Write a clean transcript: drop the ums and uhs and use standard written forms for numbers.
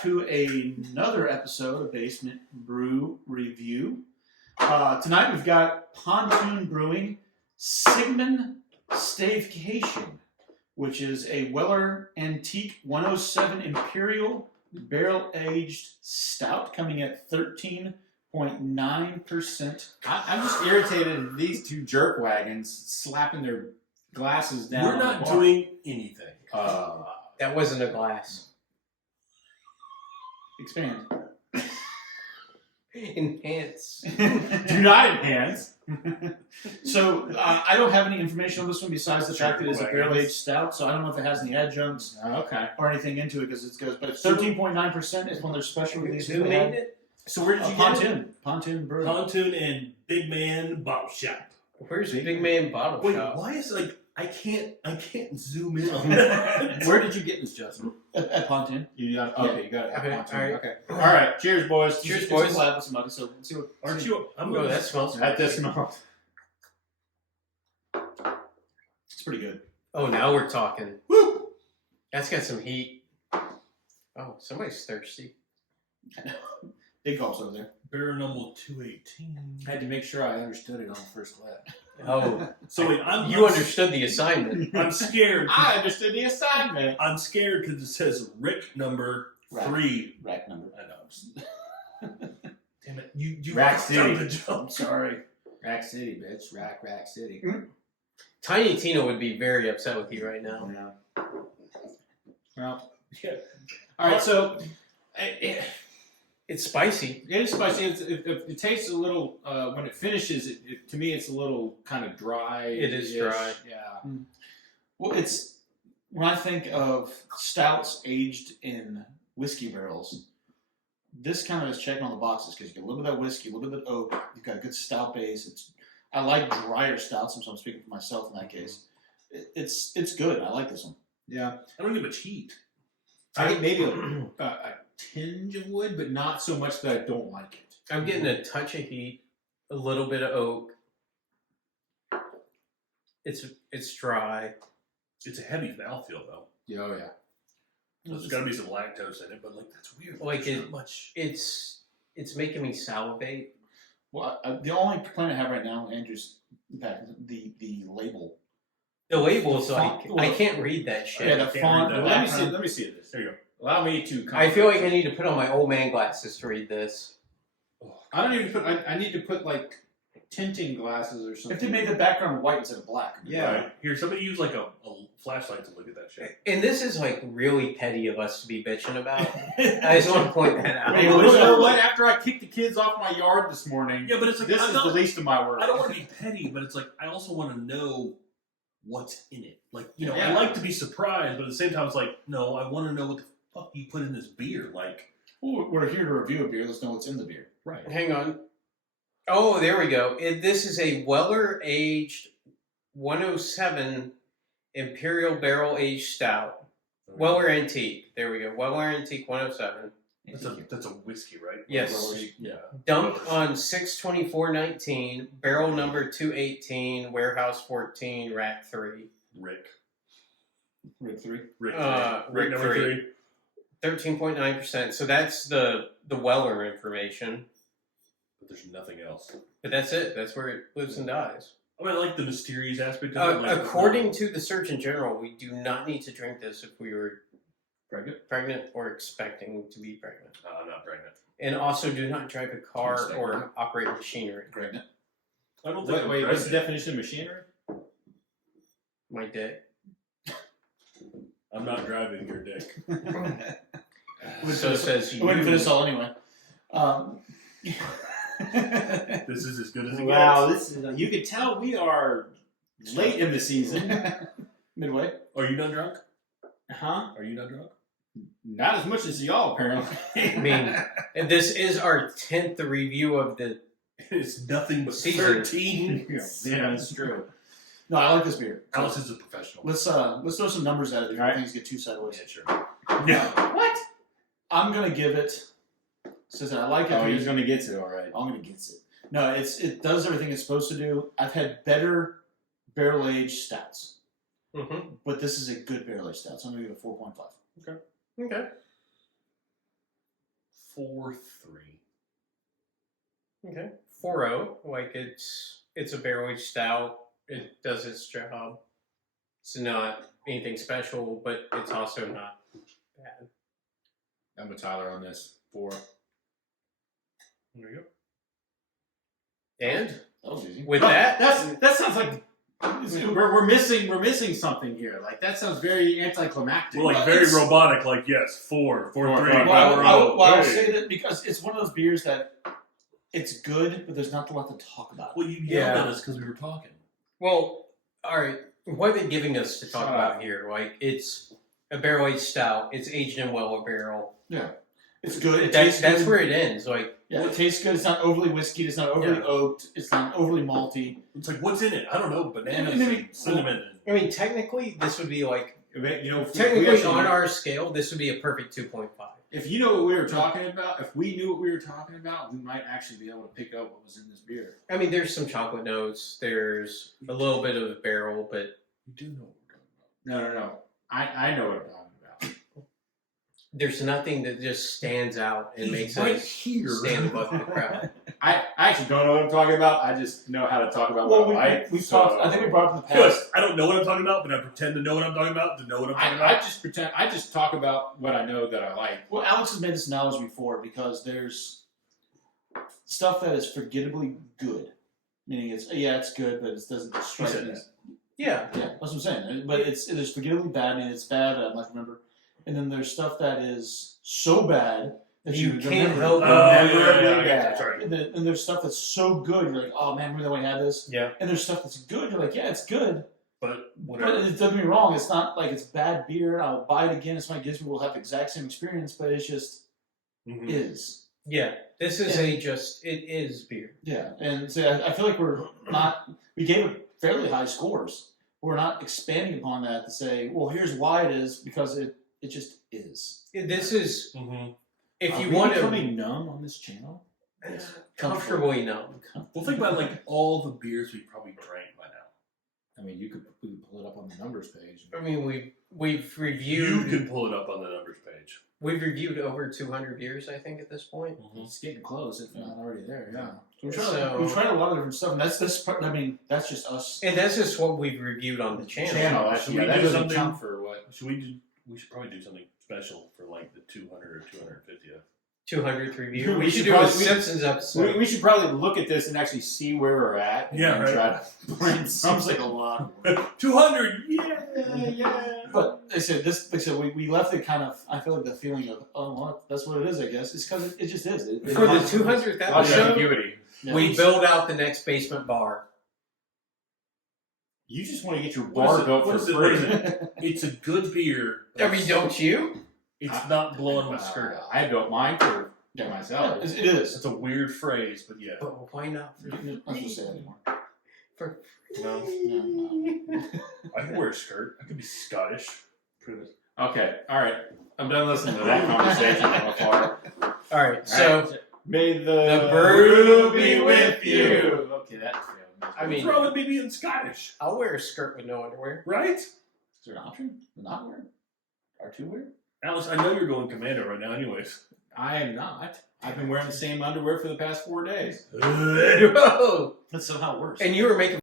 back to another episode of Basement Brew Review. Tonight we've got Pontoon Brewing Sigman Stavecation, which is a Weller Antique 107 Imperial Barrel-Aged Stout coming at 13.9%. I'm just irritated at these two jerk wagons slapping their glasses down. We're not doing anything. That wasn't a glass. Expand. Enhance. Do not enhance. So I don't have any information on this one besides the fact that it's a barrel-aged stout, so I don't know if it has any adjuncts or anything into it because it goes. But 13.9% is one of their special releases. Who made it? So where did you get get it? Pontoon Brewing. Pontoon and Big Man Bottleshop. Where's Big Man Bottleshop? Wait, why is I can't zoom in on that? Where did you get this, Justin? At Pontoon. You got okay. You got it. Okay, Pontoon. all right. Okay. All right. Cheers, boys. Cheers, It's boys. a collab with somebody, so let's see what. Aren't you? I'm Oh, going. that smells. That does smell. It's pretty good. Oh, now we're talking. Woo! That's got some heat. Oh, somebody's thirsty. I know. Big gulps over there. Barrel number 218. I had to make sure I understood it on the first lap. Oh, So wait, you understood the assignment. I'm scared. I understood the assignment. I'm scared because it says Rick number 3. Rack number. I know. Damn it! You Rack fucked City. up the jump. Sorry. Rack City, bitch. Rack City. Tiny Tina would be very upset with you right now. Yeah. Well, Yeah. all right. So It's spicy. it is spicy. It tastes a little. When it finishes, to me, it's a little kind of dry. It is dry. Yeah. Well, it's when I think of stouts aged in whiskey barrels, this kind of is checking on the boxes because you get a little bit of that whiskey, a little bit of oak. You've got a good stout base. I like drier stouts, so I'm speaking for myself in that case. It's good. I like this one. Yeah. I don't get much heat. I think maybe a tinge of wood, but not so much that I don't like it. I'm getting a touch of heat, a little bit of oak. It's dry. It's a heavy mouthfeel though. Yeah, oh yeah. There's got to be some lactose in it, but that's weird. Like There's it- not much. It's making me salivate. Well, the only complaint I have right now, Andrew's, in fact, the label. The label's The like font- I can't read that shit. Yeah, the can't font. read The that. Let me background. see. Let me see this. There you go. Allow me to. I feel like I need to put on my old man glasses to read this. I don't even put. I need to put like tinting glasses or something. If they made the background white instead of black. Yeah. Right. Here, somebody use like a flashlight to look at that shit. And this is like really petty of us to be bitching about. I just want to point that out. Hey, well, you know what? After I kicked the kids off my yard this morning, Yeah, but it's like this I'm is not- the least of my worries. I don't want to be petty, but it's like I also want to know what's in it. Like, I Yeah. like to be surprised, but at the same time, it's like, no, I want to know what the fuck you put in this beer. Like, Well, we're here to review a beer. Let's know what's in the beer. right? Hang on. Oh, there we go. This is a Weller aged 107 Imperial Barrel Aged Stout. Weller Antique. There we go. Weller Antique 107. That's a whiskey, right? Yes. Yeah. Dumped on 6/24/19. Barrel number 218. Warehouse 14. Rack 3. Rick. Rick 3. Rick. Rick number 3. 13.9%. So that's the Weller information. But there's nothing else. But that's it. That's where it lives and dies. I mean, I like the mysterious aspect of it. Like, According to the Surgeon General, we do not need to drink this if we were pregnant or expecting to be pregnant. I'm not pregnant. And also do not drive a car Can't stay or pregnant. operate machinery. Pregnant. I don't think. Wait, I'm what's the pregnant. definition of machinery? My dick. I'm not driving your dick. So says We're waiting for this you. all anyway. This is as good as it Wow, gets. this is. You can tell we are late in the season. Midway. Are you not drunk? Huh? Are you not drunk? Not as much as y'all, apparently. I mean, and this is our 10th review of the. It's nothing but Season. 13. Yeah, that's true. No, I like this beer. Alice is a professional. Let's throw some numbers at it before Alright. things get too sideways. Yeah, sure. Yeah. What? I'm gonna give it. Says I like it. Oh, he's gonna get to it, all right. I'm gonna get it. No, it does everything it's supposed to do. I've had better barrel aged stouts, Mm-hmm. but this is a good barrel aged stout. So I'm gonna give it a 4.5. Okay. 4.3. Okay. 4.0. Like it's a barrel aged stout. It does its job. It's not anything special, but it's also not bad. I'm with Tyler on this. 4. There you go. And That was easy. with No, that, that sounds like we're missing something here. Like that sounds very anticlimactic. We're like very It's- robotic. Like yes, 4, 4, 3. Well, I'll Hey. say that because it's one of those beers that it's good, but there's not a lot to talk about. Well, you yelled Yeah. at us because we were talking. well, all right. What are they giving us to talk Shut about up. here? Like it's a barrel aged stout. It's aged in Weller barrel. It's good. It That's tastes good. where it ends. Like Yeah, it tastes good. It's not overly whiskey. It's not overly Yeah. oaked. It's not overly malty. It's like, what's in it? I don't know. Bananas, Maybe- and cinnamon. I mean, technically, this would be like You know, if we technically actually- on our scale, this would be a perfect 2.5. If you know what we were talking about, if we knew what we were talking about, we might actually be able to pick up what was in this beer. I mean, there's some chocolate notes. There's a little bit of barrel, but You do know what we're talking about. No. I know what I'm talking about. there's nothing that just stands out and makes us here. stand above the crowd. I actually don't know what I'm talking about. I just know how to talk about Well, what I like. we've so- talked. I think we brought up in the Good. past. I don't know what I'm talking about, but I pretend to know what I'm talking about to know what I'm talking I about. just pretend. I just talk about what I know that I like. Well, Alex has made this analogy before because there's stuff that is forgettably good, meaning it's good, but it doesn't strike said me. that. Yeah. Yeah, that's what I'm saying. But it's forgettably bad, and it's bad. I'm not remember. And then there's stuff that is so bad that You you can't remember help it. it. Remember I it get bad. that, sorry. And there's stuff that's so good. You're like, oh man, remember when we had this? Yeah. And there's stuff that's good. You're like, yeah, it's good. But But whatever. it doesn't get me wrong. It's not like it's bad beer. I'll buy it again. It's my gives me. We'll have the exact same experience, but it's just Mhm. is. Yeah. This is Yeah. it is beer. Yeah, and so I feel like we're not. We gave it fairly high scores. We're not expanding upon that to say, well, here's why it is because it just is. This is Mhm. if Are you we want to becoming numb on this channel? comfortably numb. Well, think about like all the beers we probably drank by now. I mean, we could pull it up on the numbers page. I mean, we've You reviewed can pull it up on the numbers page. we've reviewed over 200 beers, I think, at this point. It's getting close, if not already there. Yeah. We So- tried a lot of different stuff, and that's this part. I mean, that's just us. And that's just what we've reviewed on the channel. Channel. Should Yeah, we that do doesn't something- count for what. We should probably do something special for like the 200 or 250th. 200th review. We We should should do probably- a Simpsons episode. We should probably look at this and actually see where we're at. And Yeah, then right. try to bring Sounds like a lot. 200, yeah. But they said this. They said we left it kind of. I feel like the feeling of well, that's what it is. I guess it's because it just is. For the 200th A lot of episode, ambiguity. Yeah. we build out the next basement bar. You just want to get your What bar is it? built What for is it? What is free. it? It's a good beer. I mean, don't you? It's not blowing my skirt out. I built mine for Yeah, myself. it is. It's a weird phrase, but yeah. But why not? For I'm not supposed to say that anymore. For No, No, I can wear a skirt. I could be Scottish. Prove it. Okay, all right. I'm done listening to that conversation so far. All right, so May The brew brew be with you. Okay, that failed. I mean- What's wrong with me being Scottish? I'll wear a skirt with no underwear. Right? Is there an option? The not wear? Or two wear? Alice, I know you're going commando right now, anyways. I am not. I've been wearing the same underwear for the past 4 days. Whoa. That's somehow worse. And you were making